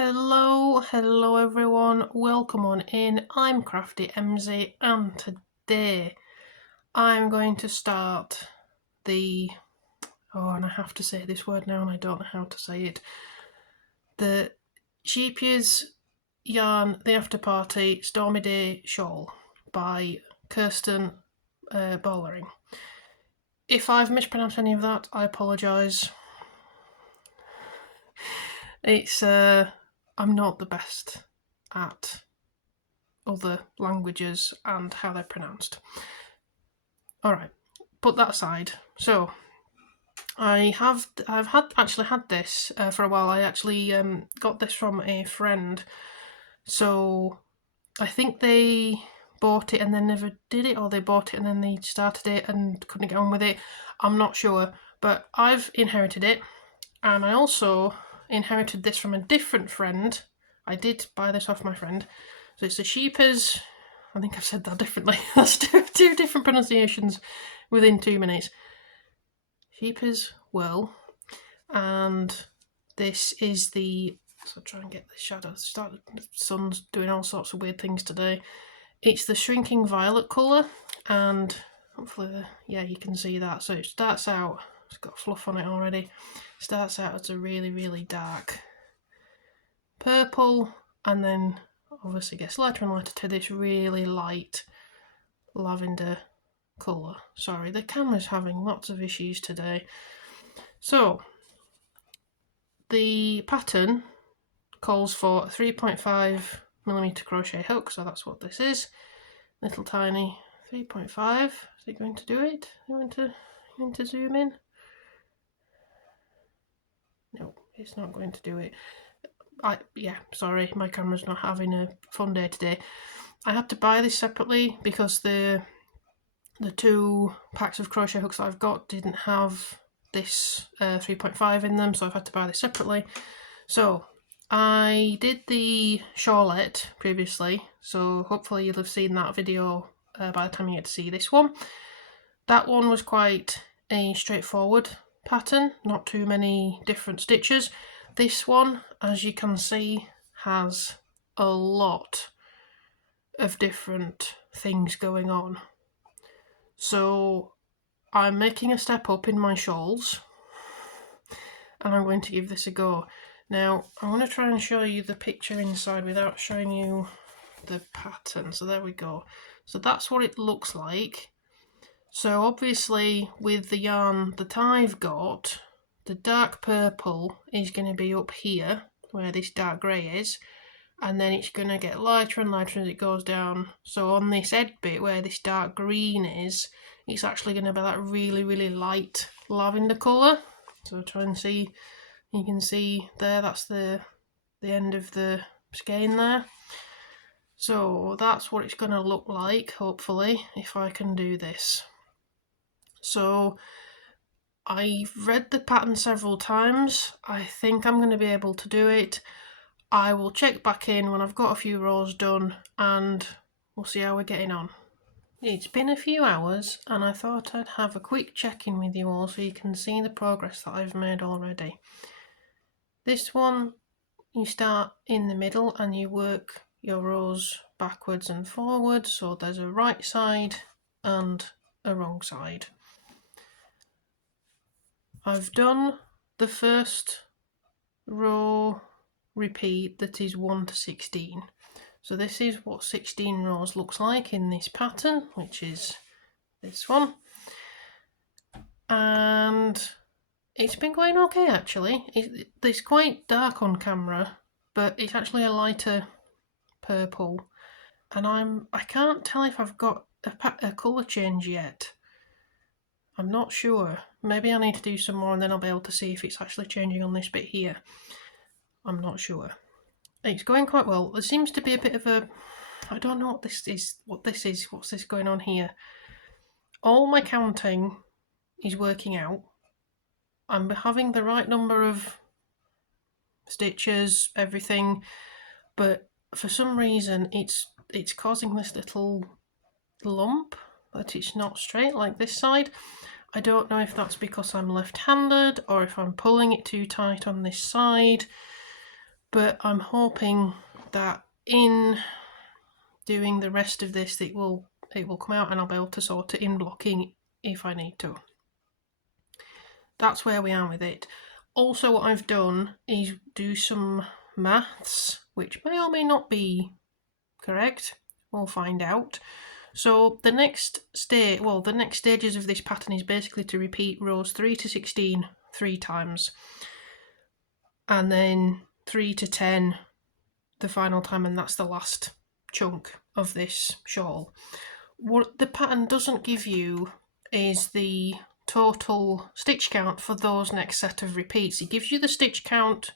Hello everyone, welcome on in. I'm Crafty MZ and today I'm going to start and I have to say this word now and I don't know how to say it, the Scheepjes Yarn The After Party Stormy Day Shawl by Kirsten Ballering. If I've mispronounced any of that, I apologise. I'm not the best at other languages and how they're pronounced. Alright, put that aside. So I've actually had this for a while. I actually got this from a friend. So I think they bought it and then never did it, or they bought it and then they started it and couldn't get on with it. I'm not sure, but I've inherited it, and I also inherited this from a different friend. I did buy this off my friend. So it's the Scheepjes, I think I've said that differently. That's two different pronunciations within 2 minutes. Scheepjes Whirl, and this is so try and get the shadows. The sun's doing all sorts of weird things today. It's the shrinking violet colour, and hopefully, yeah, you can see that. So it starts out, it's got fluff on it already. Starts out as a really, really dark purple, and then obviously gets lighter and lighter to this really light lavender colour. Sorry, the camera's having lots of issues today. So the pattern calls for a 3.5mm crochet hook, so that's what this is. Little tiny 3.5. Is it going to do it? You want to zoom in? No, it's not going to do it. Yeah, sorry, my camera's not having a fun day today. I had to buy this separately because the two packs of crochet hooks that I've got didn't have this 3.5 in them, so I've had to buy this separately. So I did the shawlette previously, so hopefully you'll have seen that video by the time you get to see this one. That one was quite a straightforward pattern, not too many different stitches. This one, as you can see, has a lot of different things going on. So I'm making a step up in my shawls and I'm going to give this a go. Now I'm going to try and show you the picture inside without showing you the pattern. So there we go. So that's what it looks like. So obviously with the yarn that I've got, the dark purple is going to be up here where this dark grey is, and then it's going to get lighter and lighter as it goes down. So on this edge bit where this dark green is, it's actually going to be that really, really light lavender colour. So try and see, you can see there, that's the end of the skein there. So that's what it's going to look like, hopefully, if I can do this. So I've read the pattern several times. I think I'm going to be able to do it. I will check back in when I've got a few rows done and we'll see how we're getting on. It's been a few hours and I thought I'd have a quick check-in with you all so you can see the progress that I've made already. This one, you start in the middle and you work your rows backwards and forwards, so there's a right side and a wrong side. I've done the first row repeat that is 1 to 16. So this is what 16 rows looks like in this pattern, which is this one. And it's been going okay actually. It's quite dark on camera, but it's actually a lighter purple. And I can't tell if I've got a colour change yet. I'm not sure. Maybe I need to do some more and then I'll be able to see if it's actually changing on this bit here. I'm not sure. It's going quite well. There seems to be a bit of a... I don't know what this is. What's this going on here? All my counting is working out. I'm having the right number of stitches, everything, but for some reason it's causing this little lump that it's not straight like this side. I don't know if that's because I'm left-handed or if I'm pulling it too tight on this side, but I'm hoping that in doing the rest of this it will come out and I'll be able to sort it in blocking if I need to. That's where we are with it. Also, what I've done is do some maths, which may or may not be correct. We'll find out. So the next stages of this pattern is basically to repeat rows 3 to 16 3 times, and then 3 to 10 the final time, and that's the last chunk of this shawl. What the pattern doesn't give you is the total stitch count for those next set of repeats. It gives you the stitch count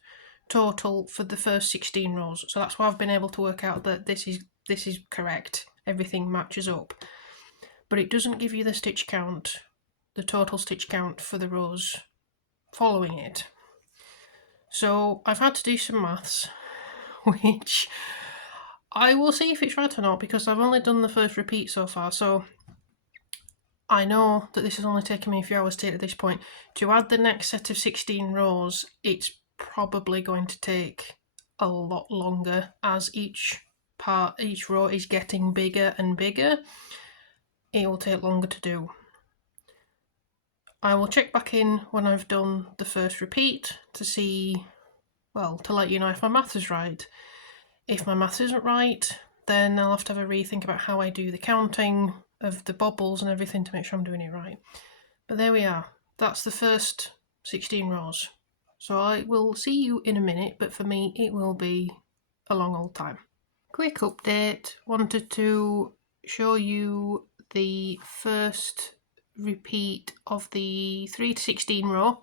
total for the first 16 rows, so that's why I've been able to work out that this is correct, everything matches up, but it doesn't give you the stitch count, the total stitch count for the rows following it. So I've had to do some maths, which I will see if it's right or not, because I've only done the first repeat so far, so I know that this has only taken me a few hours to get to this point. To add the next set of 16 rows, it's probably going to take a lot longer, as each row is getting bigger and bigger. It will take longer to do. I will check back in when I've done the first repeat to see, well, to let you know if my maths is right. If my maths isn't right, then I'll have to have a rethink about how I do the counting of the bobbles and everything to make sure I'm doing it right. But there we are. That's the first 16 rows. So I will see you in a minute, but for me it will be a long old time. Quick update. Wanted to show you the first repeat of the 3 to 16 row.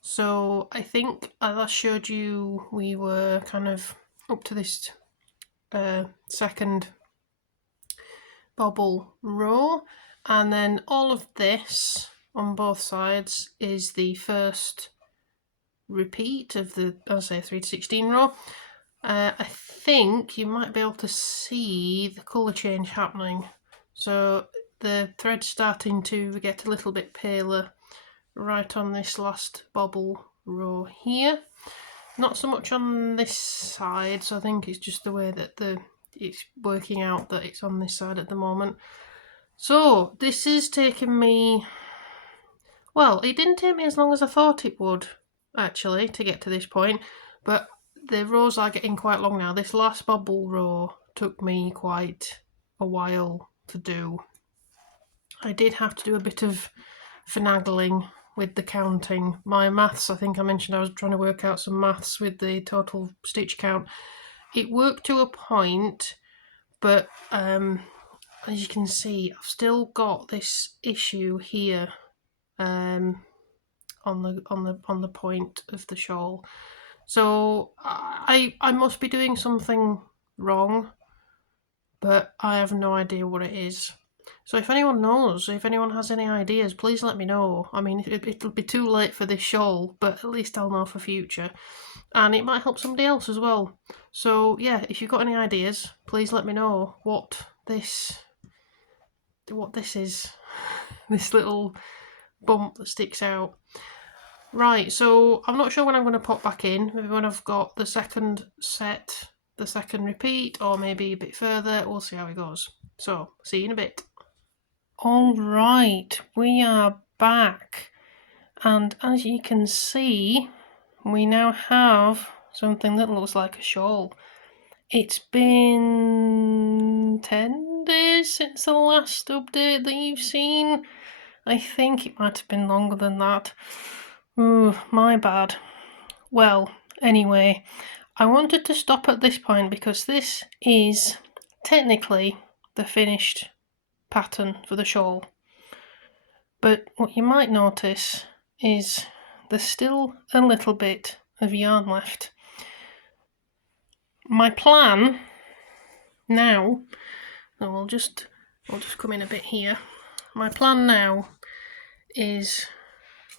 So I think I last showed you we were kind of up to this second bobble row, and then all of this on both sides is the first repeat of the, as I say, 3 to 16 row. I think you might be able to see the colour change happening. So the thread's starting to get a little bit paler right on this last bobble row here. Not so much on this side, so I think it's just the way that it's working out that it's on this side at the moment. So this is taking me, well, it didn't take me as long as I thought it would actually to get to this point, but the rows are getting quite long now. This last bobble row took me quite a while to do. I did have to do a bit of finagling with the counting. My maths, I think I mentioned I was trying to work out some maths with the total stitch count. It worked to a point, but as you can see, I've still got this issue here on the point of the shawl. So I must be doing something wrong, but I have no idea what it is. So if anyone knows, if anyone has any ideas, please let me know. I mean, it'll be too late for this shawl, but at least I'll know for future. And it might help somebody else as well. So yeah, if you've got any ideas, please let me know what this is. This little bump that sticks out. Right, so I'm not sure when I'm going to pop back in. Maybe when I've got the second set, the second repeat, or maybe a bit further. We'll see how it goes. So, see you in a bit. Alright, we are back. And as you can see, we now have something that looks like a shawl. It's been 10 days since the last update that you've seen. I think it might have been longer than that. Ooh, my bad. Well, anyway, I wanted to stop at this point because this is technically the finished pattern for the shawl. But what you might notice is there's still a little bit of yarn left. My plan now, and we'll just come in a bit here. My plan now is,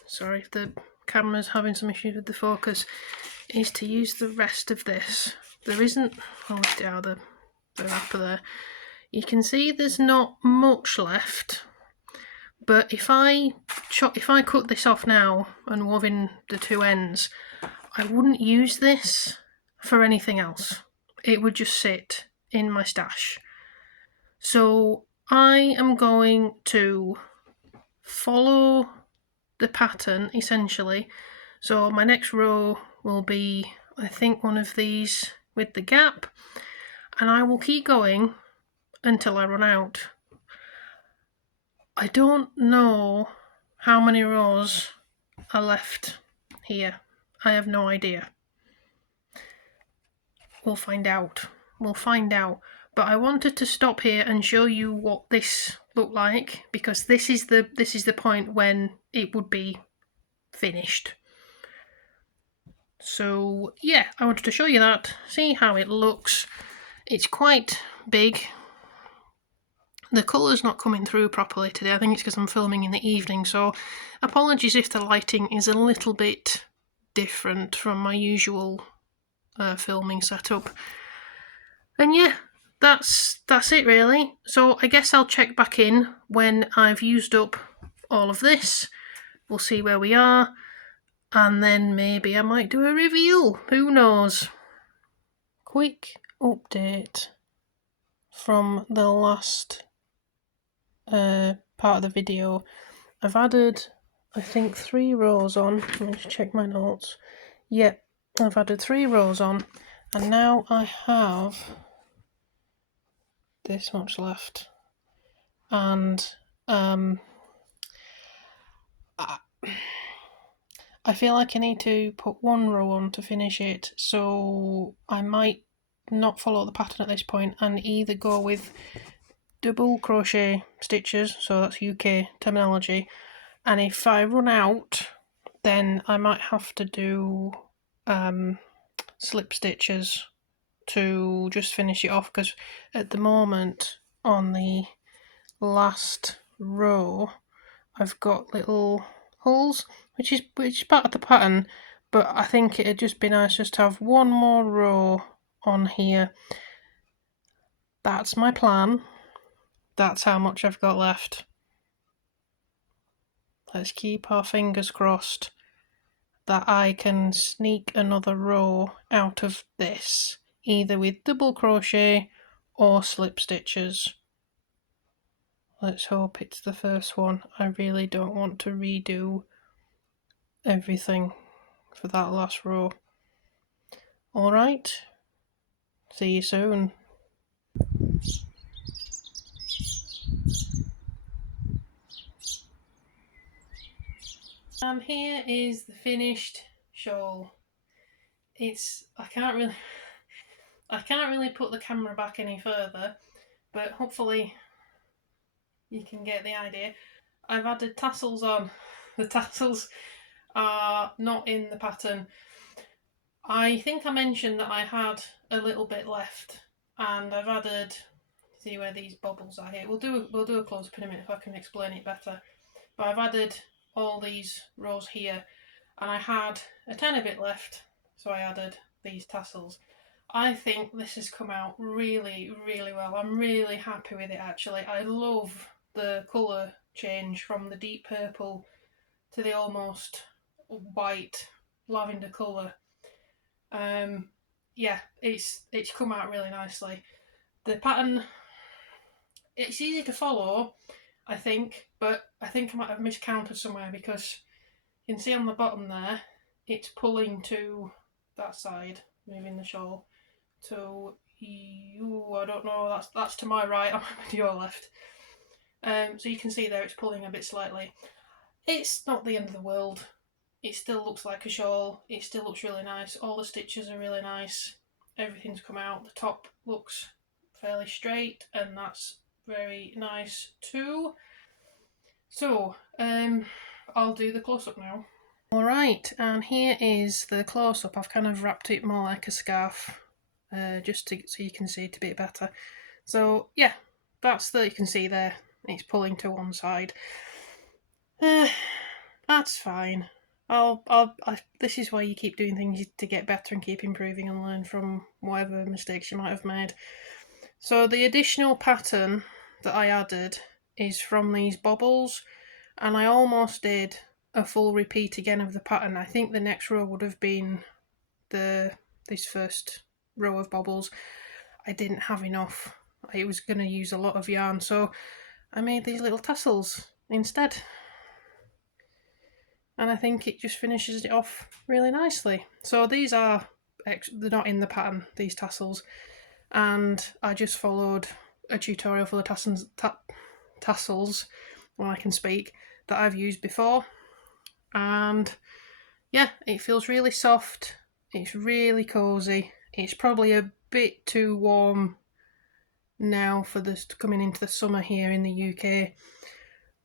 sorry if the camera's having some issues with the focus, is to use the rest of this. There isn't, I'll lift it out of the wrapper there. You can see there's not much left, but if I cut this off now and wove in the two ends, I wouldn't use this for anything else. It would just sit in my stash. So I am going to follow the pattern essentially. So my next row will be, I think, one of these with the gap, and I will keep going until I run out. I don't know how many rows are left here. I have no idea. We'll find out. We'll find out. But I wanted to stop here and show you what this looked like, because this is the point when it would be finished. So yeah, I wanted to show you that, see how it looks. It's quite big. The colour's not coming through properly today. I think it's because I'm filming in the evening, so apologies if the lighting is a little bit different from my usual filming setup. And yeah, that's it really. So I guess I'll check back in when I've used up all of this. We'll see where we are, and then maybe I might do a reveal. Who knows? Quick update from the last part of the video. I've added, I think, 3 rows on. Let me just check my notes. Yep, I've added 3 rows on, and now I have this much left. And I feel like I need to put 1 row on to finish it, so I might not follow the pattern at this point and either go with double crochet stitches, so that's UK terminology, and if I run out then I might have to do slip stitches to just finish it off, because at the moment on the last row I've got little holes, which is part of the pattern, but I think it'd just be nice just to have 1 more row on here. That's my plan. That's how much I've got left. Let's keep our fingers crossed that I can sneak another row out of this, either with double crochet or slip stitches. Let's hope it's the first one. I really don't want to redo everything for that last row. Alright, see you soon. And here is the finished shawl. I can't really put the camera back any further, but hopefully you can get the idea. I've added tassels on. The tassels are not in the pattern. I think I mentioned that I had a little bit left, and I've added, see where these bobbles are here. We'll do a close-up in a minute if I can explain it better. But I've added all these rows here, and I had a tiny bit left, so I added these tassels. I think this has come out really, really well. I'm really happy with it actually. I love the colour change from the deep purple to the almost white lavender colour. Yeah, it's come out really nicely. The pattern, it's easy to follow, I think, but I think I might have miscounted somewhere, because you can see on the bottom there, it's pulling to that side, moving the shawl to you. I don't know, that's to my right, I'm to your left. So you can see there it's pulling a bit slightly. It's not the end of the world. It still looks like a shawl. It still looks really nice. All the stitches are really nice. Everything's come out. The top looks fairly straight, and that's very nice too. So, I'll do the close-up now. Alright, and here is the close-up. I've kind of wrapped it more like a scarf, just so you can see it a bit better. So yeah, that's that. You can see there, it's pulling to one side. That's fine. This is why you keep doing things to get better and keep improving and learn from whatever mistakes you might have made. So the additional pattern that I added is from these bobbles, and I almost did a full repeat again of the pattern. I think the next row would have been the this first row of bobbles, I didn't have enough. I was going to use a lot of yarn, so I made these little tassels instead. And I think it just finishes it off really nicely. So these are, they're not in the pattern, these tassels. And I just followed a tutorial for the tassels, when I can speak, that I've used before. And yeah, it feels really soft. It's really cozy. It's probably a bit too warm now for this coming into the summer here in the UK,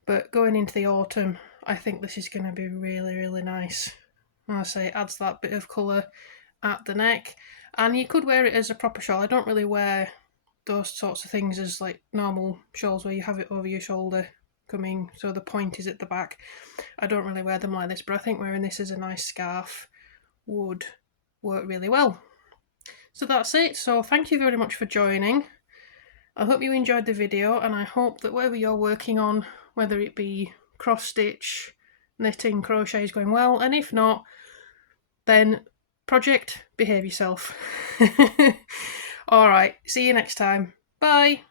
but going into the autumn, I think this is going to be really, really nice. I say it adds that bit of colour at the neck, and you could wear it as a proper shawl. I don't really wear those sorts of things as like normal shawls where you have it over your shoulder coming, so the point is at the back. I don't really wear them like this, but I think wearing this as a nice scarf would work really well. So that's it. So thank you very much for joining. I hope you enjoyed the video, and I hope that whatever you're working on, whether it be cross stitch, knitting, crochet, is going well, and if not, then project, behave yourself. Alright, see you next time. Bye!